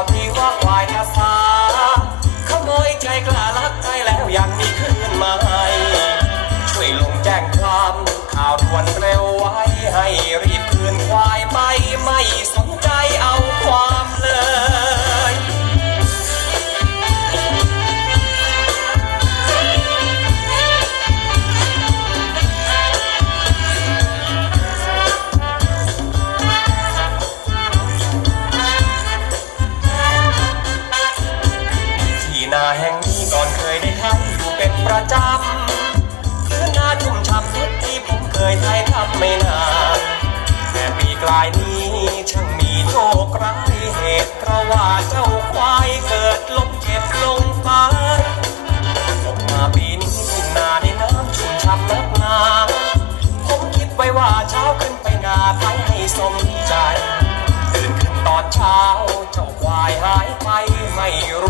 I'll be ช่างมีโชคร้ายเหตุเพราะว่าเจ้าควายเกิดล้มเจ็บลงตาออกมาปีนี้ขึ้นนาในน้ำชุ่มช่ำนักนาผมคิดไว้ว่าเช้าขึ้นไปนาไถให้สมใจ ตื่นขึ้นตอนเช้าเจ้าควายหายไปไม่รู้